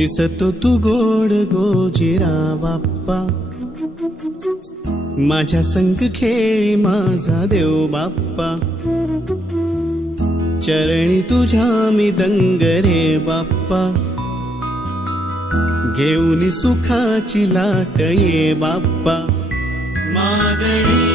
दिसतो तू गोड गोजिरा बाप्पा, माझ्या संग खेळी माझा देव बाप्पा, चरणी तुझ्या मी दंग रे बाप्पा, घेऊन सुखाची लाट ये बाप्पा, मागणी